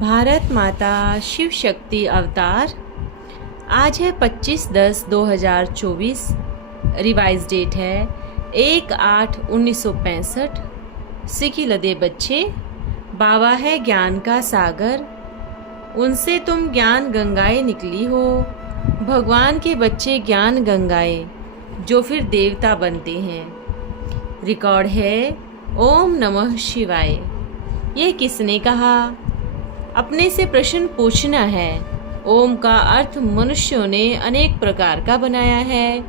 भारत माता शिव शक्ति अवतार। आज है 25/10/2024। रिवाइज डेट है 1/8/1965। सिखी लदे बच्चे, बाबा है ज्ञान का सागर, उनसे तुम ज्ञान गंगाएं निकली हो। भगवान के बच्चे ज्ञान गंगाएं जो फिर देवता बनते हैं। रिकॉर्ड है ओम नमः शिवाय। यह किसने कहा? अपने से प्रश्न पूछना है। ओम का अर्थ मनुष्यों ने अनेक प्रकार का बनाया है।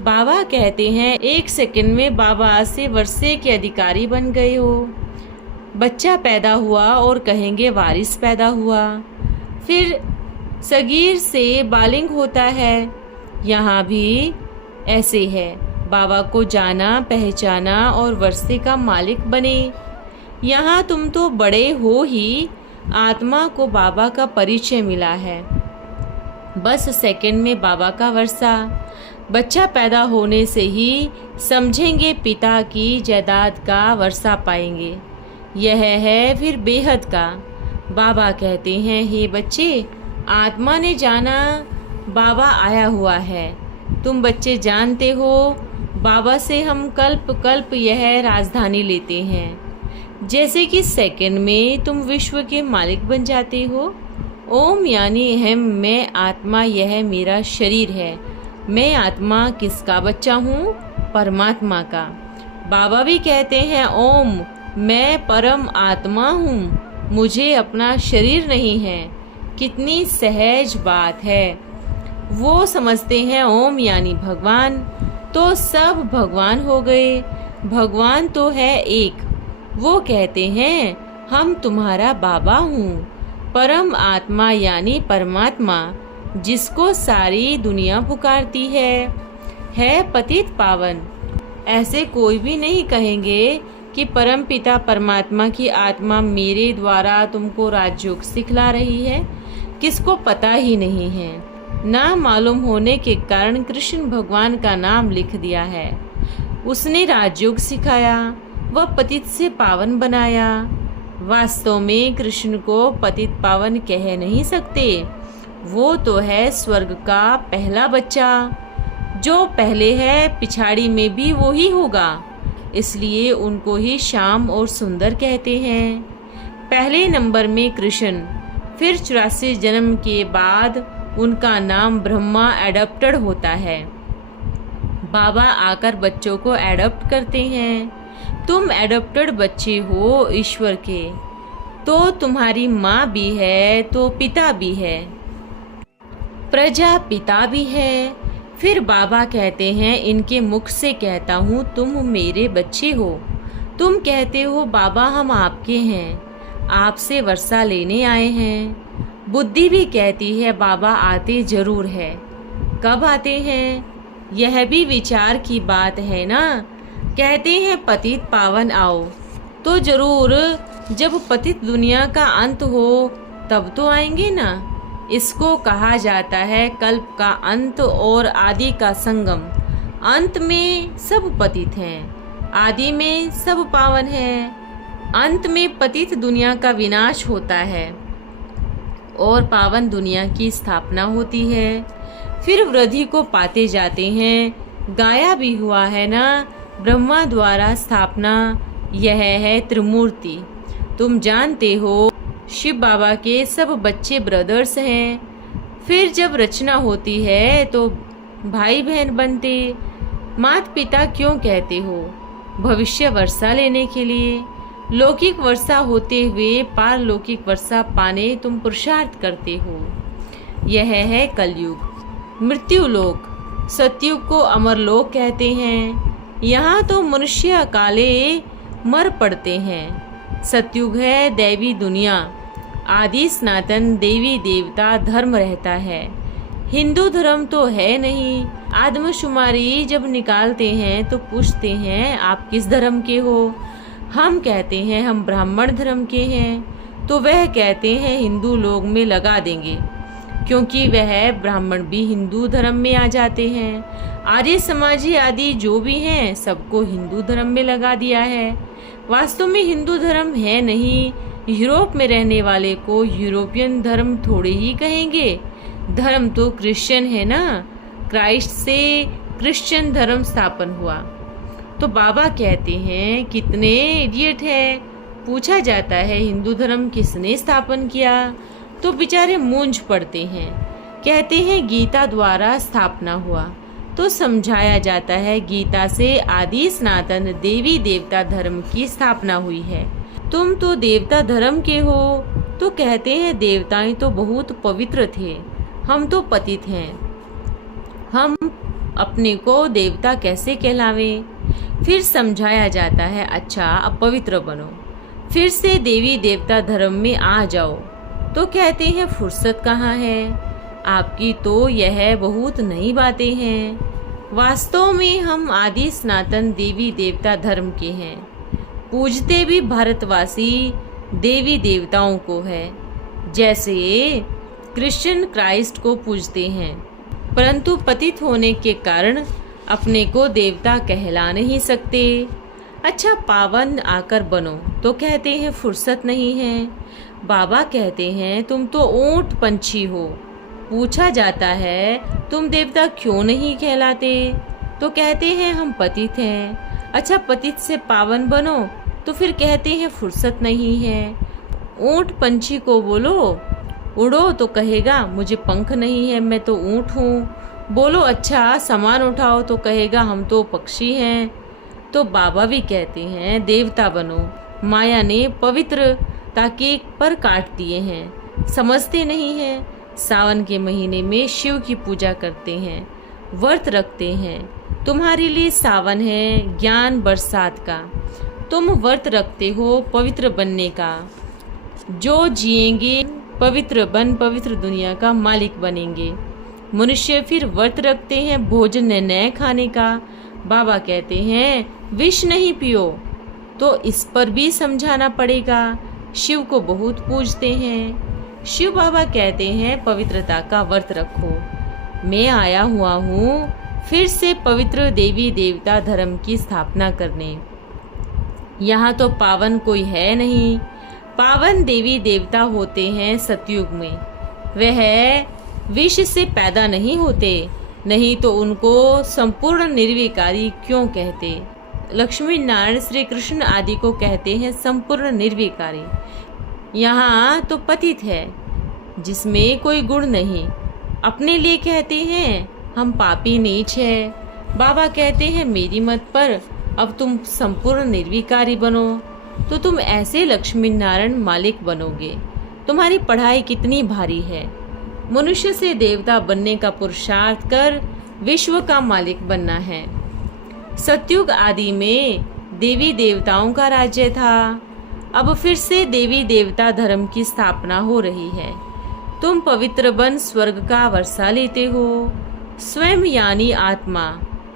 बाबा कहते हैं 1 सेकंड में बाबा 80 वर्षे के अधिकारी बन गए हो। बच्चा पैदा हुआ और कहेंगे वारिस पैदा हुआ। फिर सगीर से बालिग होता है। यहाँ भी ऐसे है। बाबा को जाना, पहचाना और वर्षे का मालिक बने। यहाँ तुम तो बड़े हो ही, आत्मा को बाबा का परिचय मिला है। बस सेकंड में बाबा का वर्षा। बच्चा पैदा होने से ही समझेंगे पिता की जायदाद का वर्षा पाएंगे। यह है फिर बेहद का। बाबा कहते हैं हे बच्चे, आत्मा ने जाना बाबा आया हुआ है। तुम बच्चे जानते हो बाबा से हम कल्प कल्प यह राजधानी लेते हैं। जैसे कि सेकंड में तुम विश्व के मालिक बन जाते हो। ओम यानी अहम, मैं आत्मा, यह मेरा शरीर है। मैं आत्मा किसका बच्चा हूँ? परमात्मा का। बाबा भी कहते हैं ओम, मैं परम आत्मा हूँ, मुझे अपना शरीर नहीं है। कितनी सहज बात है। वो समझते हैं ओम यानी भगवान, तो सब भगवान हो गए। भगवान तो है एक। वो कहते हैं हम तुम्हारा बाबा हूँ। परम आत्मा यानी परमात्मा, जिसको सारी दुनिया पुकारती है पतित पावन। ऐसे कोई भी नहीं कहेंगे कि परम पिता परमात्मा की आत्मा मेरे द्वारा तुमको राजयोग सिखला रही है। किसको पता ही नहीं है। ना मालूम होने के कारण कृष्ण भगवान का नाम लिख दिया है। उसने राजयोग सिखाया, वह पतित से पावन बनाया। वास्तव में कृष्ण को पतित पावन कह नहीं सकते। वो तो है स्वर्ग का पहला बच्चा। जो पहले है पिछाड़ी में भी वो ही होगा। इसलिए उनको ही श्याम और सुंदर कहते हैं। पहले नंबर में कृष्ण, फिर 84 जन्म के बाद उनका नाम ब्रह्मा एडॉप्टेड होता है। बाबा आकर बच्चों को एडॉप्ट करते हैं। तुम एडॉप्टेड बच्चे हो ईश्वर के। तो तुम्हारी माँ भी है तो पिता भी है, प्रजापिता भी है। फिर बाबा कहते हैं इनके मुख से कहता हूँ तुम मेरे बच्चे हो। तुम कहते हो बाबा हम आपके हैं, आपसे वर्षा लेने आए हैं। बुद्धि भी कहती है बाबा आते जरूर है। कब आते हैं यह भी विचार की बात है ना। कहते हैं पतित पावन आओ, तो जरूर जब पतित दुनिया का अंत हो तब तो आएंगे ना। इसको कहा जाता है कल्प का अंत और आदि का संगम। अंत में सब पतित हैं, आदि में सब पावन हैं। अंत में पतित दुनिया का विनाश होता है और पावन दुनिया की स्थापना होती है। फिर वृद्धि को पाते जाते हैं। गाया भी हुआ है ना, ब्रह्मा द्वारा स्थापना। यह है त्रिमूर्ति। तुम जानते हो शिव बाबा के सब बच्चे ब्रदर्स हैं। फिर जब रचना होती है तो भाई बहन बनते। माता पिता क्यों कहते हो? भविष्य वर्षा लेने के लिए। लौकिक वर्षा होते हुए पारलौकिक वर्षा पाने तुम पुरुषार्थ करते हो। यह है कलयुग। मृत्यु लोक, सतयुग को अमरलोक कहते हैं। यहाँ तो मनुष्य अकाले मर पड़ते हैं। सतयुग है दैवी दुनिया। आदि सनातन देवी देवता धर्म रहता है। हिंदू धर्म तो है नहीं। आदमशुमारी जब निकालते हैं तो पूछते हैं आप किस धर्म के हो। हम कहते हैं हम ब्राह्मण धर्म के हैं। तो वह कहते हैं हिंदू लोग में लगा देंगे, क्योंकि वह ब्राह्मण भी हिंदू धर्म में आ जाते हैं। आर्य समाजी आदि जो भी हैं सबको हिंदू धर्म में लगा दिया है। वास्तव में हिंदू धर्म है नहीं। यूरोप में रहने वाले को यूरोपियन धर्म थोड़े ही कहेंगे। धर्म तो क्रिश्चियन है ना। क्राइस्ट से क्रिश्चियन धर्म स्थापन हुआ। तो बाबा कहते हैं कितने इडियट है। पूछा जाता है हिंदू धर्म किसने स्थापन किया, तो बेचारे मूंझ पड़ते हैं। कहते हैं गीता द्वारा स्थापना हुआ। तो समझाया जाता है गीता से आदि सनातन देवी देवता धर्म की स्थापना हुई है। तुम तो देवता धर्म के हो। तो कहते हैं देवताएं तो बहुत पवित्र थे, हम तो पतित हैं, हम अपने को देवता कैसे कहलावे। फिर समझाया जाता है अच्छा अब पवित्र बनो, फिर से देवी देवता धर्म में आ जाओ। तो कहते हैं फुर्सत कहाँ है, आपकी तो यह बहुत नई बातें हैं। वास्तव में हम आदि सनातन देवी देवता धर्म के हैं। पूजते भी भारतवासी देवी देवताओं को है, जैसे क्रिश्चियन क्राइस्ट को पूजते हैं, परंतु पतित होने के कारण अपने को देवता कहला नहीं सकते। अच्छा पावन आकर बनो, तो कहते हैं फुर्सत नहीं है। बाबा कहते हैं तुम तो ऊंट पंछी हो। पूछा जाता है तुम देवता क्यों नहीं कहलाते, तो कहते हैं हम पतित हैं। अच्छा पतित से पावन बनो, तो फिर कहते हैं फुर्सत नहीं है। ऊंट पंछी को बोलो उड़ो, तो कहेगा मुझे पंख नहीं है, मैं तो ऊंट हूँ। बोलो अच्छा सामान उठाओ, तो कहेगा हम तो पक्षी हैं। तो बाबा भी कहते हैं देवता बनो। माया ने पवित्रता के पर काट दिए हैं, समझते नहीं हैं। सावन के महीने में शिव की पूजा करते हैं, व्रत रखते हैं। तुम्हारे लिए सावन है ज्ञान बरसात का। तुम व्रत रखते हो पवित्र बनने का। जो जिएंगे पवित्र बन पवित्र दुनिया का मालिक बनेंगे। मनुष्य फिर व्रत रखते हैं भोजन न खाने का। बाबा कहते हैं विष नहीं पियो, तो इस पर भी समझाना पड़ेगा। शिव को बहुत पूजते हैं। शिव बाबा कहते हैं पवित्रता का व्रत रखो। मैं आया हुआ हूँ फिर से पवित्र देवी देवता धर्म की स्थापना करने। यहाँ तो पावन कोई है नहीं। पावन देवी देवता होते हैं सतयुग में। वह विष से पैदा नहीं होते, नहीं तो उनको संपूर्ण निर्विकारी क्यों कहते। लक्ष्मी नारायण श्री कृष्ण आदि को कहते हैं संपूर्ण निर्विकारी। यहाँ तो पतित है जिसमें कोई गुण नहीं। अपने लिए कहते हैं हम पापी नीच है। बाबा कहते हैं मेरी मत पर अब तुम संपूर्ण निर्विकारी बनो, तो तुम ऐसे लक्ष्मी नारायण मालिक बनोगे। तुम्हारी पढ़ाई कितनी भारी है। मनुष्य से देवता बनने का पुरुषार्थ कर विश्व का मालिक बनना है। सतयुग आदि में देवी देवताओं का राज्य था। अब फिर से देवी देवता धर्म की स्थापना हो रही है। तुम पवित्र बन स्वर्ग का वर्षा लेते हो। स्वयं यानी आत्मा,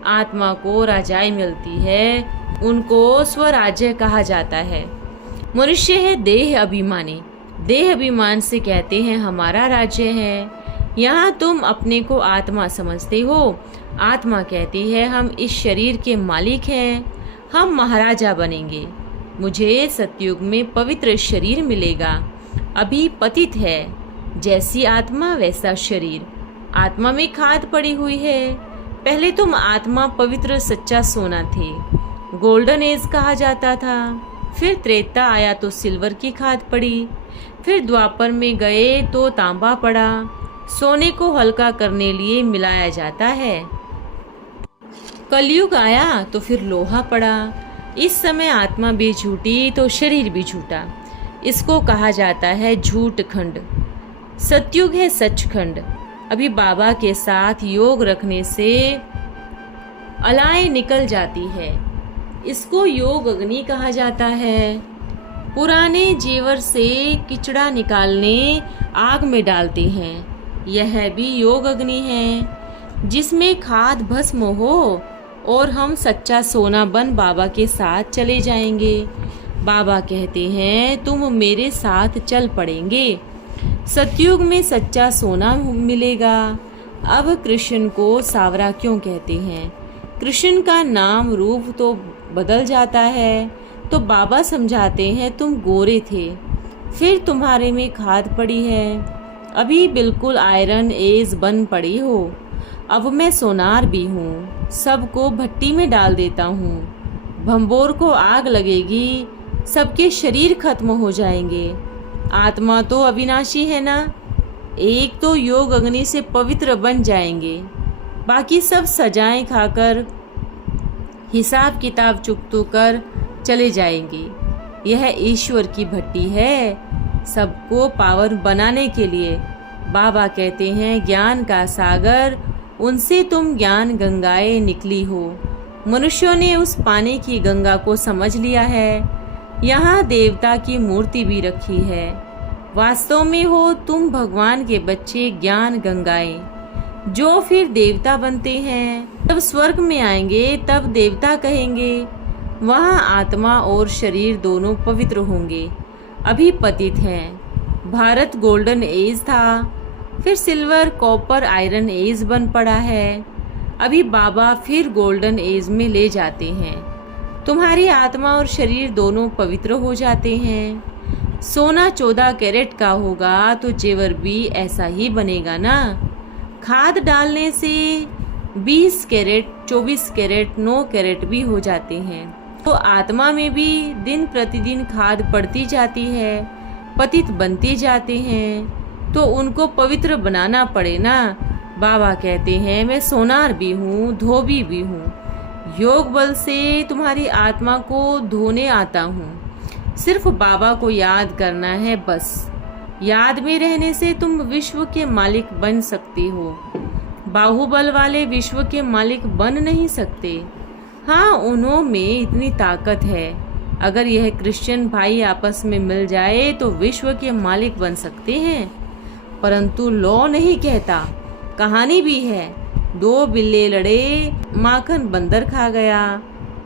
आत्मा को राजाई मिलती है, उनको स्वराज्य कहा जाता है। मनुष्य है देह अभिमानी। देह अभिमान से कहते हैं हमारा राज्य है। यहाँ तुम अपने को आत्मा समझते हो। आत्मा कहती है हम इस शरीर के मालिक हैं, हम महाराजा बनेंगे। मुझे सतयुग में पवित्र शरीर मिलेगा। अभी पतित है, जैसी आत्मा वैसा शरीर। आत्मा में खाद पड़ी हुई है। पहले तुम आत्मा पवित्र सच्चा सोना थे, गोल्डन एज कहा जाता था। फिर त्रेता आया तो सिल्वर की खाद पड़ी। फिर द्वापर में गए तो तांबा पड़ा। सोने को हल्का करने लिए मिलाया जाता है। कलयुग आया तो फिर लोहा पड़ा। इस समय आत्मा भी झूठी तो शरीर भी झूठा। इसको कहा जाता है झूठ खंड। सतयुग है सचखंड। अभी बाबा के साथ योग रखने से अलाएं निकल जाती है। इसको योग अग्नि कहा जाता है। पुराने जेवर से किचड़ा निकालने आग में डालते हैं। यह भी योग अग्नि है, जिसमें खाद भस्म हो और हम सच्चा सोना बन बाबा के साथ चले जाएंगे। बाबा कहते हैं तुम मेरे साथ चल पड़ेंगे। सतयुग में सच्चा सोना मिलेगा। अब कृष्ण को सांवरा क्यों कहते हैं? कृष्ण का नाम रूप तो बदल जाता है। तो बाबा समझाते हैं तुम गोरे थे, फिर तुम्हारे में खाद पड़ी है, अभी बिल्कुल आयरन एज बन पड़ी हो। अब मैं सोनार भी हूँ, सबको भट्टी में डाल देता हूँ। भंबोर को आग लगेगी, सबके शरीर खत्म हो जाएंगे। आत्मा तो अविनाशी है ना, एक तो योग अग्नि से पवित्र बन जाएंगे, बाकी सब सजाएं खाकर हिसाब किताब चुकतो कर चले जाएंगे। यह ईश्वर की भट्टी है, सबको पावन बनाने के लिए। बाबा कहते हैं ज्ञान का सागर, उनसे तुम ज्ञान गंगाएं निकली हो। मनुष्यों ने उस पानी की गंगा को समझ लिया है। यहाँ देवता की मूर्ति भी रखी है। वास्तव में हो तुम भगवान के बच्चे ज्ञान गंगाएं, जो फिर देवता बनते हैं। जब स्वर्ग में आएंगे तब देवता कहेंगे। वहाँ आत्मा और शरीर दोनों पवित्र होंगे। अभी पतित हैं। भारत गोल्डन एज था, फिर सिल्वर कॉपर आयरन एज बन पड़ा है। अभी बाबा फिर गोल्डन एज में ले जाते हैं। तुम्हारी आत्मा और शरीर दोनों पवित्र हो जाते हैं। सोना 14 कैरेट का होगा तो जेवर भी ऐसा ही बनेगा ना। खाद डालने से 20 कैरेट 24 कैरेट 9 कैरेट भी हो जाते हैं। तो आत्मा में भी दिन प्रतिदिन खाद पड़ती जाती है, पतित बनते जाते हैं, तो उनको पवित्र बनाना पड़े ना। बाबा कहते हैं मैं सोनार भी हूँ, धोबी भी हूँ। योग बल से तुम्हारी आत्मा को धोने आता हूँ। सिर्फ बाबा को याद करना है बस। याद में रहने से तुम विश्व के मालिक बन सकते हो। बाहुबल वाले विश्व के मालिक बन नहीं सकते। हाँ, उन्हों में इतनी ताकत है। अगर यह क्रिश्चियन भाई आपस में मिल जाए तो विश्व के मालिक बन सकते हैं, परंतु लॉ नहीं कहता। कहानी भी है, 2 बिल्ले लड़े, माखन बंदर खा गया।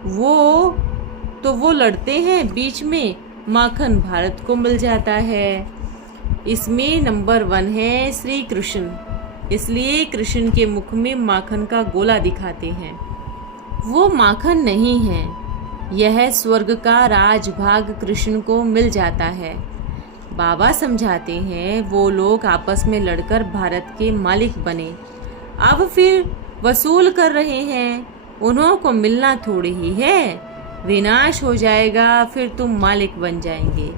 वो लड़ते हैं, बीच में माखन भारत को मिल जाता है। इसमें नंबर 1 है श्री कृष्ण, इसलिए कृष्ण के मुख में माखन का गोला दिखाते हैं। वो माखन नहीं है, यह स्वर्ग का राजभाग कृष्ण को मिल जाता है। बाबा समझाते हैं वो लोग आपस में लड़कर भारत के मालिक बने, अब फिर वसूल कर रहे हैं। उन्हों को मिलना थोड़ी ही है, विनाश हो जाएगा, फिर तुम मालिक बन जाएंगे।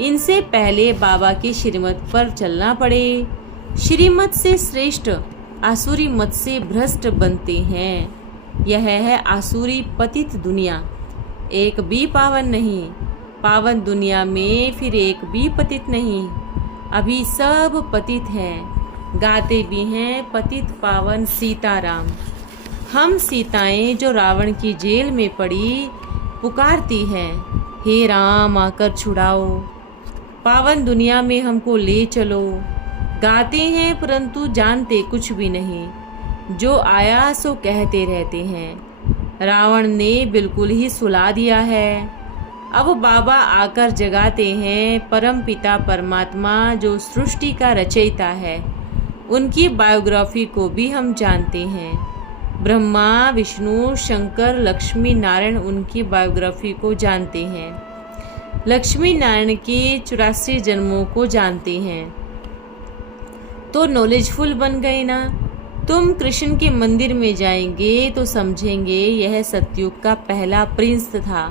इनसे पहले बाबा की श्रीमत पर चलना पड़े। श्रीमत से श्रेष्ठ आसुरी मत से भ्रष्ट बनते हैं। यह है आसुरी पतित दुनिया, एक भी पावन नहीं। पावन दुनिया में फिर एक भी पतित नहीं। अभी सब पतित हैं, गाते भी हैं पतित पावन सीताराम। हम सीताएं जो रावण की जेल में पड़ी पुकारती हैं, हे राम आकर छुड़ाओ, पावन दुनिया में हमको ले चलो। गाते हैं परंतु जानते कुछ भी नहीं, जो आया सो कहते रहते हैं। रावण ने बिल्कुल ही सुला दिया है। अब बाबा आकर जगाते हैं परम पिता परमात्मा जो सृष्टि का रचयिता है। उनकी बायोग्राफी को भी हम जानते हैं। ब्रह्मा विष्णु शंकर लक्ष्मी नारायण उनकी बायोग्राफी को जानते हैं। लक्ष्मी नारायण के 84 जन्मों को जानते हैं। तो नॉलेजफुल बन गए ना। तुम कृष्ण के मंदिर में जाएंगे तो समझेंगे यह सतयुग का पहला प्रिंस था।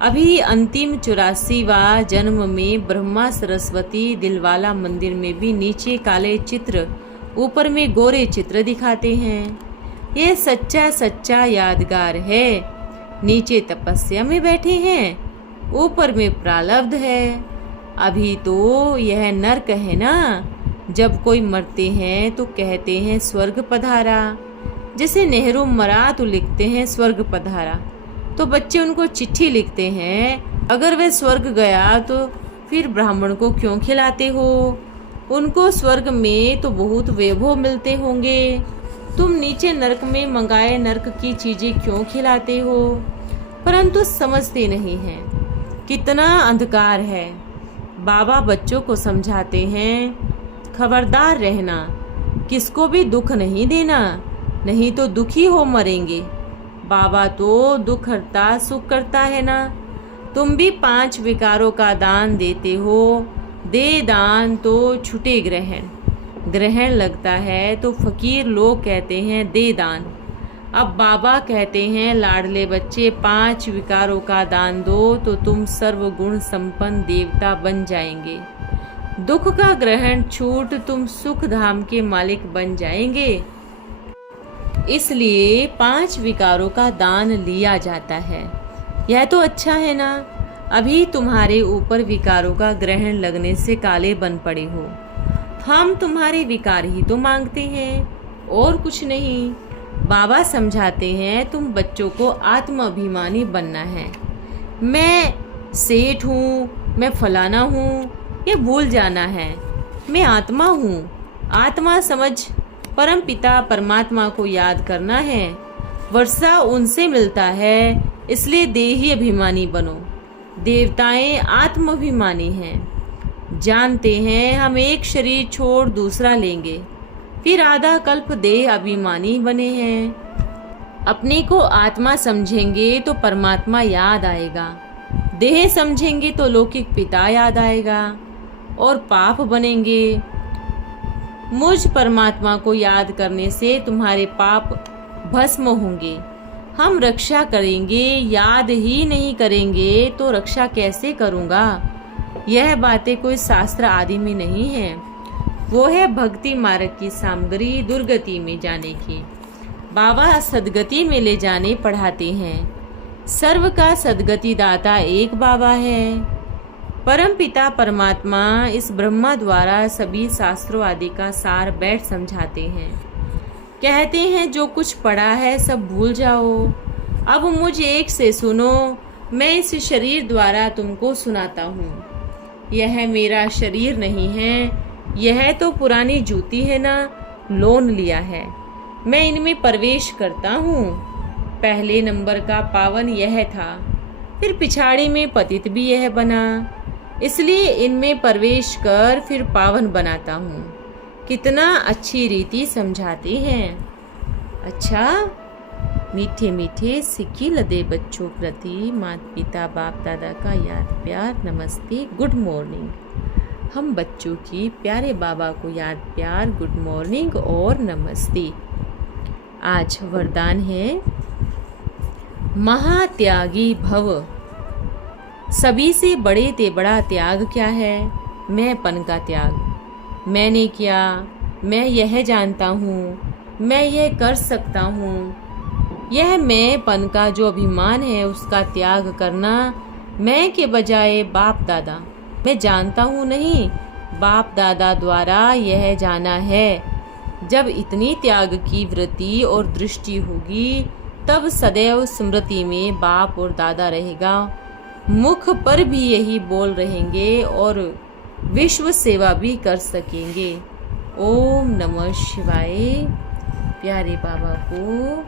अभी अंतिम 84वां जन्म में ब्रह्मा सरस्वती दिलवाला मंदिर में भी नीचे काले चित्र ऊपर में गोरे चित्र दिखाते हैं। यह सच्चा यादगार है। नीचे तपस्या में बैठे हैं, ऊपर में प्रारब्ध है। अभी तो यह नरक है ना। जब कोई मरते हैं तो कहते हैं स्वर्ग पधारा। जैसे नेहरू मरा तो लिखते हैं स्वर्ग पधारा, तो बच्चे उनको चिट्ठी लिखते हैं। अगर वह स्वर्ग गया तो फिर ब्राह्मण को क्यों खिलाते हो? उनको स्वर्ग में तो बहुत वैभव मिलते होंगे, तुम नीचे नरक में मंगाए नरक की चीजें क्यों खिलाते हो? परंतु समझते नहीं हैं कितना अंधकार है। बाबा बच्चों को समझाते हैं खबरदार रहना, किसको भी दुख नहीं देना, नहीं तो दुखी हो मरेंगे। बाबा तो दुख हरता सुख करता है ना। तुम भी 5 विकारों का दान देते हो। दे दान तो छुटे ग्रहण, ग्रहण लगता है तो फकीर लोग कहते हैं दे दान। अब बाबा कहते हैं लाडले बच्चे 5 विकारों का दान दो तो तुम सर्वगुण संपन्न देवता बन जाएंगे। दुख का ग्रहण छूट तुम सुख धाम के मालिक बन जाएंगे। इसलिए 5 विकारों का दान लिया जाता है। यह तो अच्छा है ना। अभी तुम्हारे ऊपर विकारों का ग्रहण लगने से काले बन पड़े हो। हम तुम्हारे विकार ही तो मांगते हैं और कुछ नहीं। बाबा समझाते हैं तुम बच्चों को आत्माभिमानी बनना है। मैं सेठ हूँ, मैं फलाना हूँ, ये भूल जाना है। मैं आत्मा हूँ। आत्मा समझ परम पिता परमात्मा को याद करना है। वर्षा उनसे मिलता है, इसलिए देही अभिमानी बनो। देवताएं आत्माभिमानी हैं। जानते हैं हम एक शरीर छोड़ दूसरा लेंगे, फिर आधा कल्प देह अभिमानी बने हैं। अपने को आत्मा समझेंगे तो परमात्मा याद आएगा, देह समझेंगे तो लौकिक पिता याद आएगा और पाप बनेंगे। मुझ परमात्मा को याद करने से तुम्हारे पाप भस्म होंगे। हम रक्षा करेंगे, याद ही नहीं करेंगे तो रक्षा कैसे करूँगा। यह बातें कोई शास्त्र आदि में नहीं है। वो है भक्ति मार्ग की सामग्री दुर्गति में जाने की। बाबा सदगति में ले जाने पढ़ाते हैं। सर्व का सदगति दाता एक बाबा है। परम पिता परमात्मा इस ब्रह्मा द्वारा सभी शास्त्रों आदि का सार बैठ समझाते हैं। कहते हैं जो कुछ पढ़ा है सब भूल जाओ। अब मुझ एक से सुनो, मैं इस शरीर द्वारा तुमको सुनाता हूँ। यह मेरा शरीर नहीं है, यह तो पुरानी जूती है ना, लोन लिया है। मैं इनमें प्रवेश करता हूँ। पहले नंबर का पावन यह था, फिर पिछाड़ी में पतित भी यह बना। इसलिए इनमें प्रवेश कर फिर पावन बनाता हूँ। कितना अच्छी रीति समझाते हैं। अच्छा, मीठे मीठे सिक्की लदे बच्चों प्रति माता पिता बाप दादा का याद प्यार नमस्ते गुड मॉर्निंग। हम बच्चों की प्यारे बाबा को याद प्यार गुड मॉर्निंग और नमस्ते। आज वरदान है महात्यागी भव। सभी से बड़े ते बड़ा त्याग क्या है? मैंपन का त्याग। मैंने किया, मैं यह जानता हूँ, मैं यह कर सकता हूँ। यह मैंपन का जो अभिमान है उसका त्याग करना। मैं के बजाय बाप दादा, मैं जानता हूँ नहीं, बाप दादा द्वारा यह जाना है। जब इतनी त्याग की वृत्ति और दृष्टि होगी तब सदैव स्मृति में बाप और दादा रहेगा। मुख पर भी यही बोल रहेंगे और विश्व सेवा भी कर सकेंगे। ओम नमः शिवाय। प्यारे बाबा को